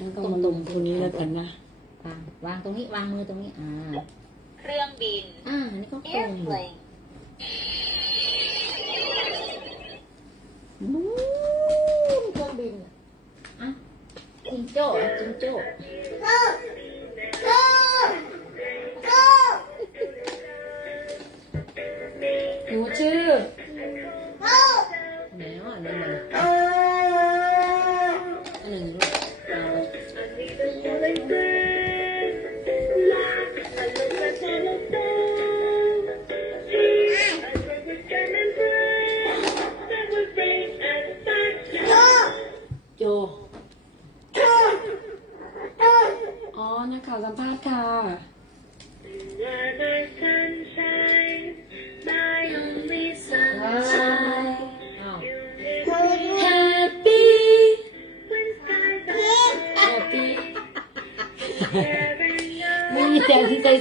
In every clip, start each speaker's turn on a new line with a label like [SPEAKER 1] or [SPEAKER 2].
[SPEAKER 1] ฉันก็มาลงตรงนี้แล้วกันนะ
[SPEAKER 2] วางวางตรงนี้วางมือตรงนี้อ่า
[SPEAKER 3] เครื่องบิน
[SPEAKER 2] อ่าอันนี้ก็ตรง
[SPEAKER 3] airplane
[SPEAKER 2] นู้นเครื่องบินอะจิงโจ้จิงโจ้
[SPEAKER 1] หนูชื่อ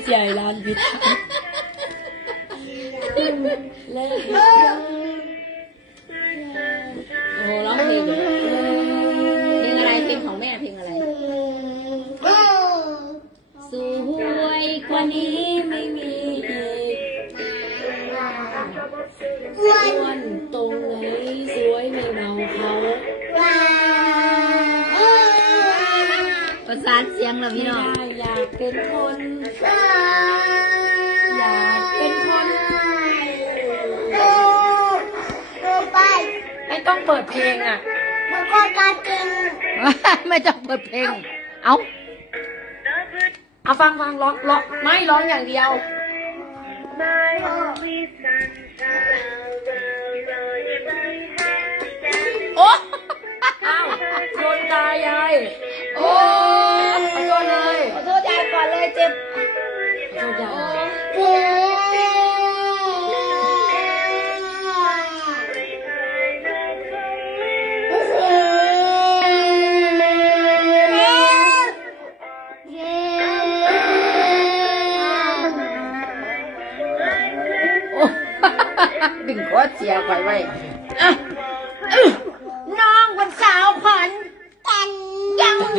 [SPEAKER 1] ใจเสียร้านบิดเพี่น้อง
[SPEAKER 2] อ
[SPEAKER 1] ยากเป็นคน อยากเป็นคนไม่ต้องเปิดเพลงอะ
[SPEAKER 2] ไม่ต้องเปิดเพลง เอ้า
[SPEAKER 1] เอาฟังฟังร้องร้องไม่ร้องอย่างเดียว
[SPEAKER 2] โอ้
[SPEAKER 1] อ้าวโดนตายาย โอ้ขอโทษเลย
[SPEAKER 2] ขอโทษยายก่อนเลยเจ็บ
[SPEAKER 1] ขอโทษยาย
[SPEAKER 2] โอ้ ดึงก็เสียไว้ไว้อะ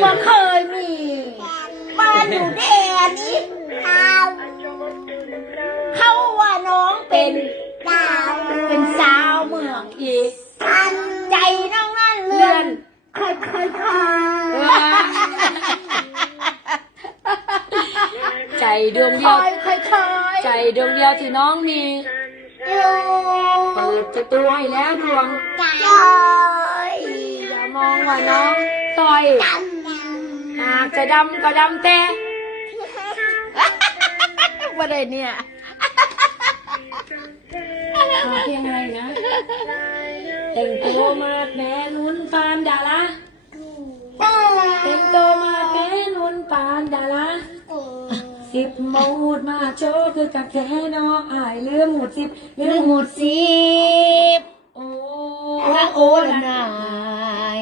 [SPEAKER 2] บ่เคยมีมาอยู่แดนนี้เขาว่าน้องเป็นดาวเป็นสาวเมืองอีกใจน้องนั่นเลื่อนค่อยค่อยค่อย
[SPEAKER 1] ใจดวงเดี
[SPEAKER 2] ค่
[SPEAKER 1] ยว
[SPEAKER 2] อยค่อยค่อย
[SPEAKER 1] ใจดวงเดียวที่น้องมีเปิดประตูให้แล้วดวงอย่ามองว่าน้องต่อยหากจะดำก็ดำแต่
[SPEAKER 2] ว่าได้เนี่ย
[SPEAKER 1] ขอเพียงอะไรนะ แต่งตัวมาแม่นุนปานดาราแต่งตัวมาแม่นุนปานดาราสิบหมูดมาโชว์คือกับแค่น้องอายเรื่องหมดสิบเรื่
[SPEAKER 2] เรื่
[SPEAKER 1] อ
[SPEAKER 2] องง
[SPEAKER 1] ห
[SPEAKER 2] ห
[SPEAKER 1] ม
[SPEAKER 2] ม
[SPEAKER 1] ด
[SPEAKER 2] ดสิบ
[SPEAKER 1] โอ้
[SPEAKER 2] โอ้โอ้ละนาย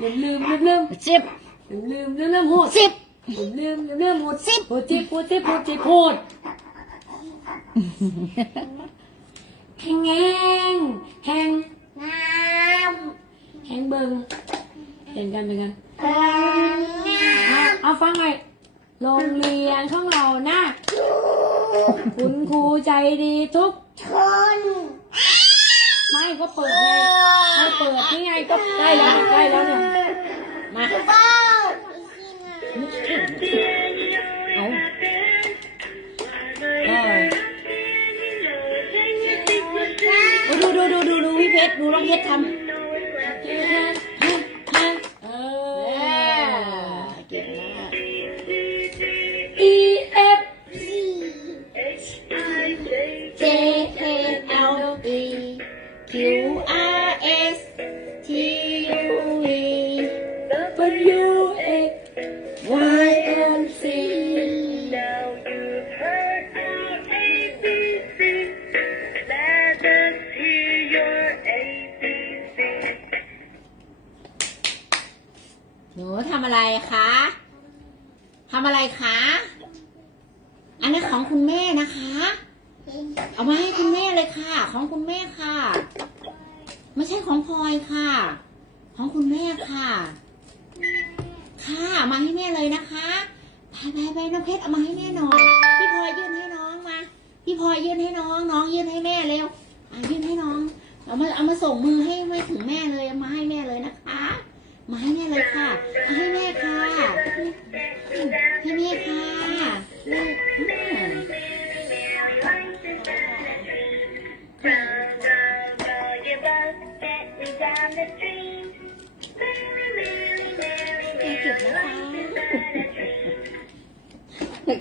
[SPEAKER 1] ลืมลืมลืมลืม
[SPEAKER 2] สิบ
[SPEAKER 1] ลื มลืมลืมลืมหด
[SPEAKER 2] สิบ
[SPEAKER 1] ลืมลืมลืมลืมหดสิบหดจิบหดจิบหดจิบพูดแหงแหงแหง
[SPEAKER 2] น้
[SPEAKER 1] แหงเบิงเห็นกันเป็นกันำเอาเอาฟังหน่อยโรงเรียนของเรานะ คุณครูใจดีทุก
[SPEAKER 2] ชน
[SPEAKER 1] ไม่ก็เปิดไงไม่เปิดนี่ไงก็ใกล้แล้วใกล้แล้วเนี่ย
[SPEAKER 2] มา
[SPEAKER 1] เอา
[SPEAKER 2] เบ้า
[SPEAKER 1] เออ
[SPEAKER 2] ดูดูดูดูดูพี่เพชรดูน้องเพชรทำ แม่ค่ะ ไม่ใช่ของพลอยค่ะ ของคุณแม่ค่ะ ค่ะมาให้แม่เลยนะคะไปไปไปน้องเพชรเอามาให้แม่หน่อยพี่พลอยยื่นให้น้องมาพี่พลอยยื่นให้น้อง น้องยื่นให้แม่เร็วอะยื่นให้น้อง เอามาเอามาส่งมือให้ไม่ถึงแม่เลยเอามาให้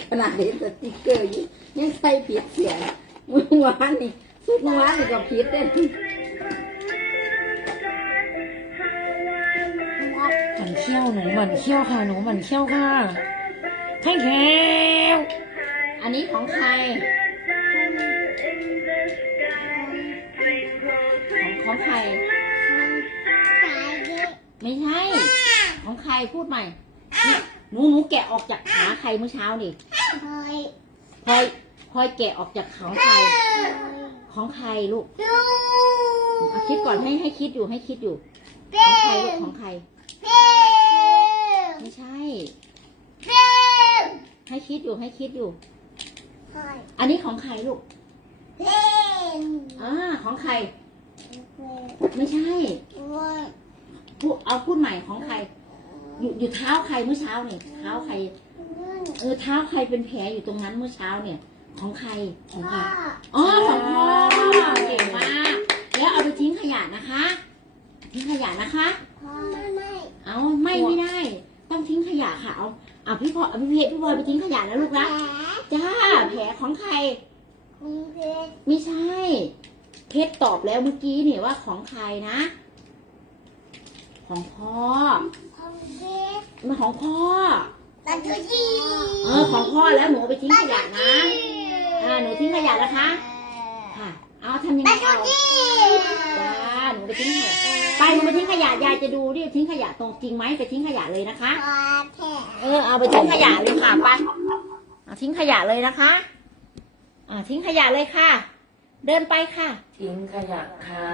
[SPEAKER 4] ขนาดนี้สติ๊กเกอร์อยู่ยังใส่ผิดเสียงเมื่อวานนี่สุดเมื่อวานนี่ก็ผิดเด้
[SPEAKER 1] หมันเขี้ยวหนูหมันเขี้ยวค่ะหนูหมันเขี้ยวค่ะแข็งแข็ง
[SPEAKER 2] อันนี้ของใคร ของของใคร ไม่ใช่ ของใครพูดใหม่นี่ หนูหนูแกะออกจากขาใครเมื่อเช้านี่พลอยพลอยแกะออกจากของใคร ของใครลูกเอาคิดก่อนให้ให้คิดอยู่ให้คิดอยู่ ของใครลูกของใคร ไม่ใช่ ให้คิดอยู่ให้คิดอยู่ อันนี้ของใครลูกอ่าของใคร ไม่ใช่พูดเอาพูดใหม่ของใคร อยู่อยู่เท้าใครเมื่อเช้าเนี่ยเท้าใคร เออเท้าใครเป็นแผลอยู่ตรงนั้นเมื่อเช้าเนี่ย ของใคร
[SPEAKER 1] ของค่ะ
[SPEAKER 2] อ๋อของพ่อเก่งมาก แล้วเอาไปทิ้งขยะนะคะทิ้งขยะนะคะ เอาไม่ไม่ได้ ต้องทิ้งขยะค่ะเอาเอาพี่พอเอาพี่เพชรพี่บอยไปทิ้งขยะนะลูกนะจ้าแผลของใครไม่ใช่ เพชรตอบแล้วเมื่อกี้เนี่ยว่าของใครนะ ของพ่อ มาของพ่อเออของพ่อแล้วหนูเอาไปทิ้งขยะนะ อ่าหนูทิ้งขยะนะคะ ค่ะ เอาทำยังไงเอาจ้าหนูไปทิ้งขยะไปหนูไปทิ้งขยะยายจะดูดิทิ้งขยะตรงจริงไหมไปทิ้งขยะเลยนะคะ เออเอาไปทิ้งขยะเลยค่ะไปเอาทิ้งขยะเลยนะคะ อ่าทิ้งขยะเลยค่ะ เดินไปค่ะ
[SPEAKER 4] ทิ้งขยะค่ะ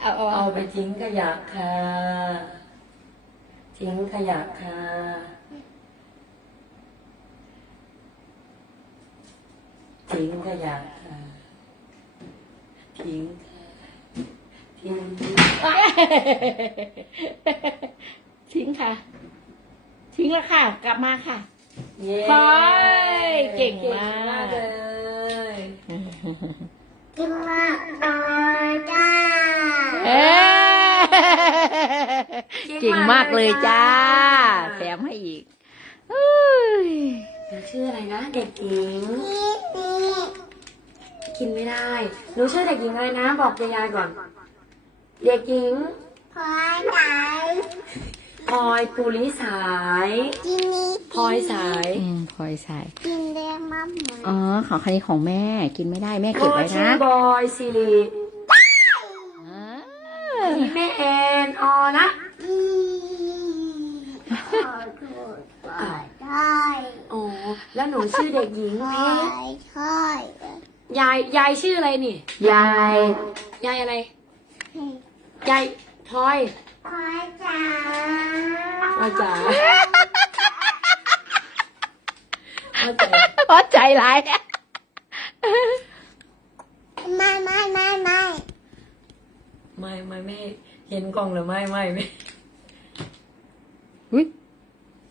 [SPEAKER 2] เอาเอา
[SPEAKER 4] เอาไปทิ้งขยะค่ะ ทิ้งขยะค่ะทิ้งขยะค่ะทิ้งค่ะทิ้ง
[SPEAKER 2] ทิ้งค่ะ ทิ้งแล้วค่ะ กลับมาค่ะ
[SPEAKER 4] เย้
[SPEAKER 2] เฮ้ยเก่งมาก
[SPEAKER 4] เลย
[SPEAKER 2] เอ้ย เก่งมากเลยจ้าแถมให้อีกเอ้ย
[SPEAKER 4] หนูชื่ออะไรนะเด็กหญิง กินไม่ได้หนูชื่อเด็กหญิงอะไรนะ บอกยายๆก่อน เด็กหญิงพลอยปุริสายพลอยสาย
[SPEAKER 2] อืมพลอยใส่อ๋อของคันนี้ของแม่ กินไม่ได้แม่
[SPEAKER 4] พ่
[SPEAKER 2] เก็บ
[SPEAKER 4] อ
[SPEAKER 2] ไว้
[SPEAKER 4] ชื่
[SPEAKER 2] นะ
[SPEAKER 4] อบอยสิริ
[SPEAKER 2] อ่า
[SPEAKER 4] นี่แม่แอนออนะโอ้แล้วหนูชื่อเด็กหญิงเพชรยายยายชื่ออะไรนี่
[SPEAKER 2] ยาย
[SPEAKER 4] ยายอะไร ยายพลอยพลอยจ๋าพลอยจ๋า
[SPEAKER 2] พอใจร้าย
[SPEAKER 4] ไม่ไม่ไม่ เห็นกล่องหรือไม่ไม่ไม่
[SPEAKER 2] อุ๊ย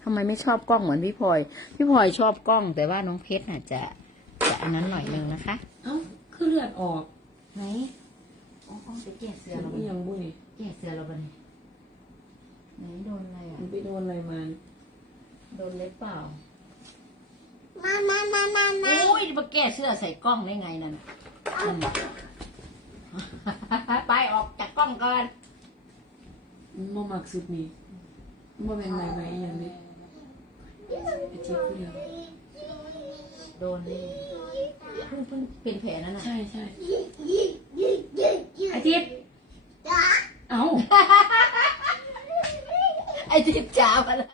[SPEAKER 2] ทำไมไม่ชอบกล้องเหมือนพี่พลอย พี่พลอยชอบกล้อง แต่ว่าน้องเพชรน่ะจะจะอันนั้นหน่อยนึงนะคะ
[SPEAKER 4] เอ้าคือเลือดออก
[SPEAKER 2] ไหนโอ้ต้องไปแก้เสื้อเรา
[SPEAKER 4] นี่ยังบุ้ย
[SPEAKER 2] แก้เสื้อเราไปไหนไหนโดนอะไรอะ
[SPEAKER 4] มันไปโดนอะไรมา
[SPEAKER 2] โดนเล็บเปล่าโอ้ยมาแก้เสื้อใส่กล้องได้ไงนั่นนั่นน่ะ ไปออกจากกล้องก่อน
[SPEAKER 4] บ่มักสุดนี่บ่เป็นไรไหมอย่างนี้อาทิตย์เดียว
[SPEAKER 2] โดนเพิ่งเพิ่งเป็นแผลนั่นน่ะ
[SPEAKER 4] ใช่ใช่อาทิตย์
[SPEAKER 2] เอ้า ไอ้ทิพย์จ้ามาแล้ว